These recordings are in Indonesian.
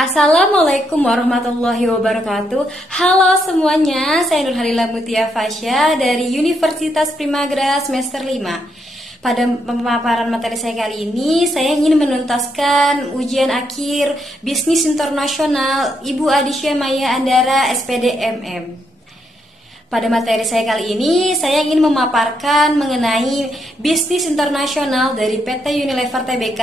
Assalamualaikum warahmatullahi wabarakatuh. Halo semuanya, saya Nurhalila Mutia Fasya dari Universitas Primagra semester 5. Pada pemaparan materi saya kali ini, saya ingin menuntaskan ujian akhir Bisnis Internasional Ibu Adisya Maya Andara SPD MM. Pada materi saya kali ini, saya ingin memaparkan mengenai bisnis internasional dari PT Unilever Tbk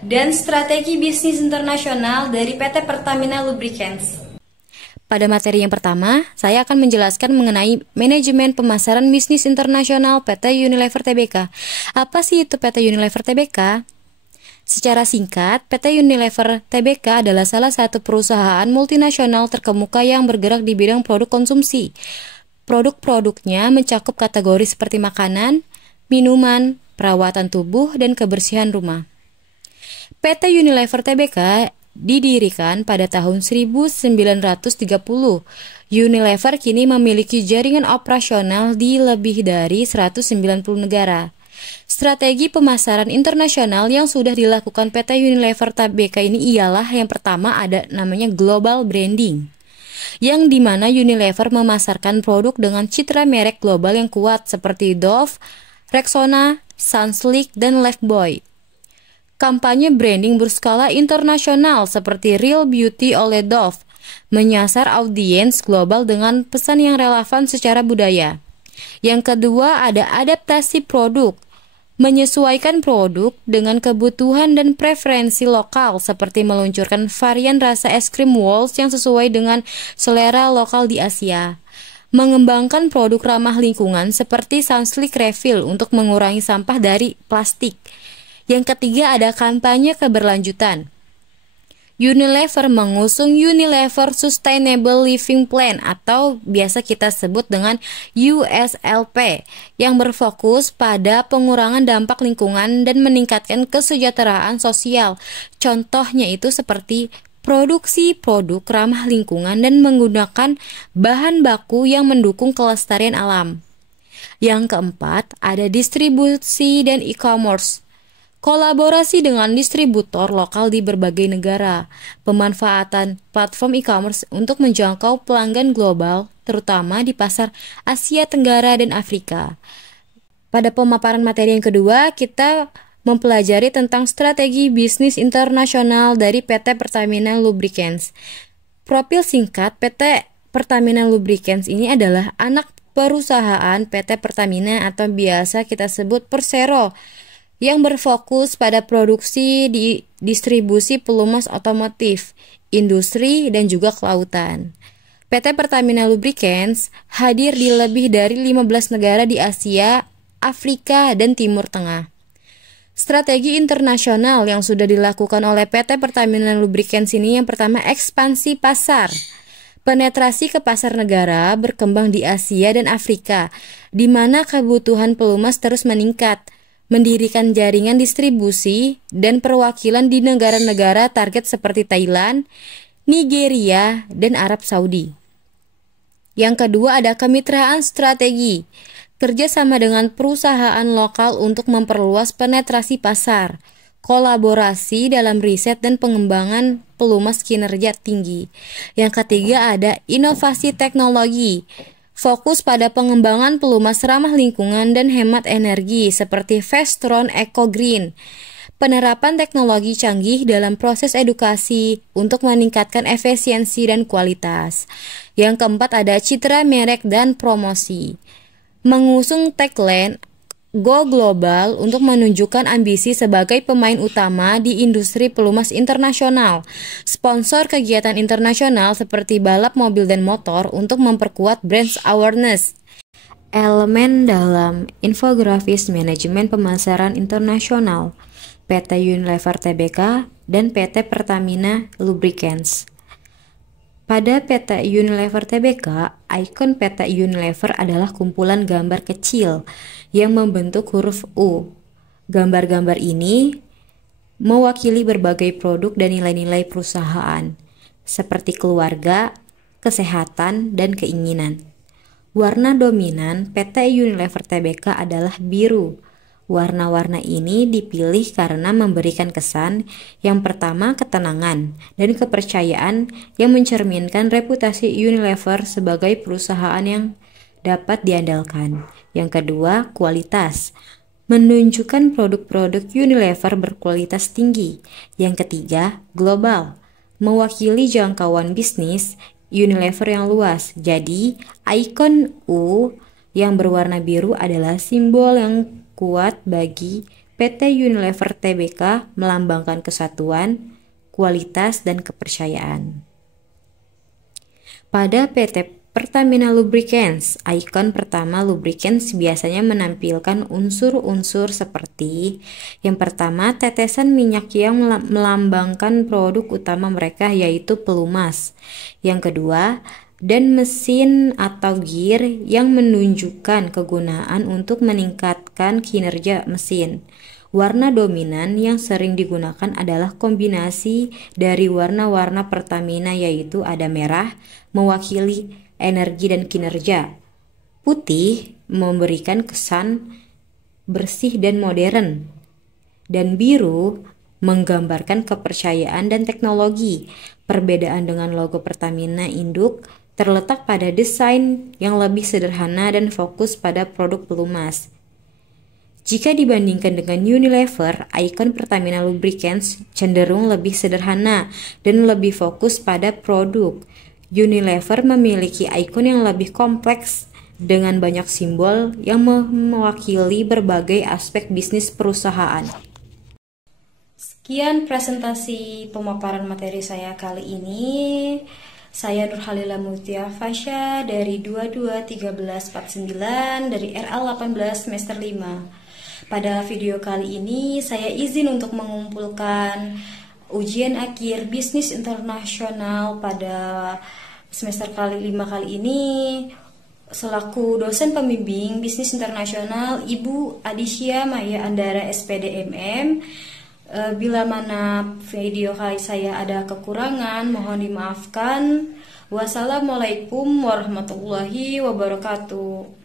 dan strategi bisnis internasional dari PT Pertamina Lubricants. Pada materi yang pertama, saya akan menjelaskan mengenai manajemen pemasaran bisnis internasional PT Unilever Tbk. Apa sih itu PT Unilever Tbk? Secara singkat, PT Unilever Tbk adalah salah satu perusahaan multinasional terkemuka yang bergerak di bidang produk konsumsi. Produk-produknya mencakup kategori seperti makanan, minuman, perawatan tubuh, dan kebersihan rumah. PT Unilever Tbk didirikan pada tahun 1930. Unilever kini memiliki jaringan operasional di lebih dari 190 negara. Strategi pemasaran internasional yang sudah dilakukan PT Unilever Tbk ini ialah yang pertama ada namanya global branding, yang dimana Unilever memasarkan produk dengan citra merek global yang kuat seperti Dove, Rexona, Sunsilk, dan Lifebuoy. Kampanye branding berskala internasional seperti Real Beauty oleh Dove menyasar audiens global dengan pesan yang relevan secara budaya. Yang kedua ada adaptasi produk, menyesuaikan produk dengan kebutuhan dan preferensi lokal seperti meluncurkan varian rasa es krim Walls yang sesuai dengan selera lokal di Asia. Mengembangkan produk ramah lingkungan seperti Sunsilk Refill untuk mengurangi sampah dari plastik. Yang ketiga ada kampanye keberlanjutan. Unilever mengusung Unilever Sustainable Living Plan atau biasa kita sebut dengan USLP yang berfokus pada pengurangan dampak lingkungan dan meningkatkan kesejahteraan sosial. Contohnya itu seperti produksi produk ramah lingkungan dan menggunakan bahan baku yang mendukung kelestarian alam. Yang keempat ada distribusi dan e-commerce. Kolaborasi dengan distributor lokal di berbagai negara, pemanfaatan platform e-commerce untuk menjangkau pelanggan global, terutama di pasar Asia Tenggara dan Afrika. Pada pemaparan materi yang kedua, kita mempelajari tentang strategi bisnis internasional dari PT Pertamina Lubricants. Profil singkat PT Pertamina Lubricants ini adalah anak perusahaan PT Pertamina atau biasa kita sebut Persero, yang berfokus pada produksi di distribusi pelumas otomotif, industri, dan juga kelautan. PT Pertamina Lubricants hadir di lebih dari 15 negara di Asia, Afrika, dan Timur Tengah. Strategi internasional yang sudah dilakukan oleh PT Pertamina Lubricants ini yang pertama ekspansi pasar. Penetrasi ke pasar negara berkembang di Asia dan Afrika, di mana kebutuhan pelumas terus meningkat. Mendirikan jaringan distribusi dan perwakilan di negara-negara target seperti Thailand, Nigeria, dan Arab Saudi. Yang kedua ada kemitraan strategi, kerjasama dengan perusahaan lokal untuk memperluas penetrasi pasar, kolaborasi dalam riset dan pengembangan pelumas kinerja tinggi. Yang ketiga ada inovasi teknologi, fokus pada pengembangan pelumas ramah lingkungan dan hemat energi seperti Vestron Eco Green. Penerapan teknologi canggih dalam proses edukasi untuk meningkatkan efisiensi dan kualitas. Yang keempat ada citra merek dan promosi. Mengusung tagline Go Global untuk menunjukkan ambisi sebagai pemain utama di industri pelumas internasional. Sponsor kegiatan internasional seperti balap mobil dan motor untuk memperkuat brand awareness. Elemen dalam infografis manajemen pemasaran internasional PT Unilever Tbk dan PT Pertamina Lubricants. Pada PT Unilever Tbk, ikon PT Unilever adalah kumpulan gambar kecil yang membentuk huruf U. Gambar-gambar ini mewakili berbagai produk dan nilai-nilai perusahaan, seperti keluarga, kesehatan, dan keinginan. Warna dominan PT Unilever Tbk adalah biru. Warna-warna ini dipilih karena memberikan kesan yang pertama ketenangan dan kepercayaan yang mencerminkan reputasi Unilever sebagai perusahaan yang dapat diandalkan. Yang kedua, kualitas, menunjukkan produk-produk Unilever berkualitas tinggi. Yang ketiga, global, mewakili jangkauan bisnis Unilever yang luas. Jadi, ikon U yang berwarna biru adalah simbol yang kuat bagi PT Unilever Tbk, melambangkan kesatuan, kualitas, dan kepercayaan. Pada PT Pertamina Lubricants, ikon pertama lubricants biasanya menampilkan unsur-unsur seperti yang pertama, tetesan minyak yang melambangkan produk utama mereka yaitu pelumas. Yang kedua, dan mesin atau gear yang menunjukkan kegunaan untuk meningkatkan kinerja mesin. Warna dominan yang sering digunakan adalah kombinasi dari warna-warna Pertamina yaitu ada merah, mewakili energi dan kinerja. Putih memberikan kesan bersih dan modern. Dan biru menggambarkan kepercayaan dan teknologi. Perbedaan dengan logo Pertamina induk terletak pada desain yang lebih sederhana dan fokus pada produk pelumas. Jika dibandingkan dengan Unilever, ikon Pertamina Lubricants cenderung lebih sederhana dan lebih fokus pada produk. Unilever memiliki ikon yang lebih kompleks dengan banyak simbol yang mewakili berbagai aspek bisnis perusahaan. Sekian presentasi pemaparan materi saya kali ini. Saya Nurhalila Mutia Fasya dari 221349 dari RA 18 semester 5. Pada video kali ini saya izin untuk mengumpulkan ujian akhir bisnis internasional pada semester 5 kali ini selaku dosen pembimbing bisnis internasional Ibu Adisya Maya Andara SPD MM. Bila mana video kali saya ada kekurangan, mohon dimaafkan. Wassalamualaikum warahmatullahi wabarakatuh.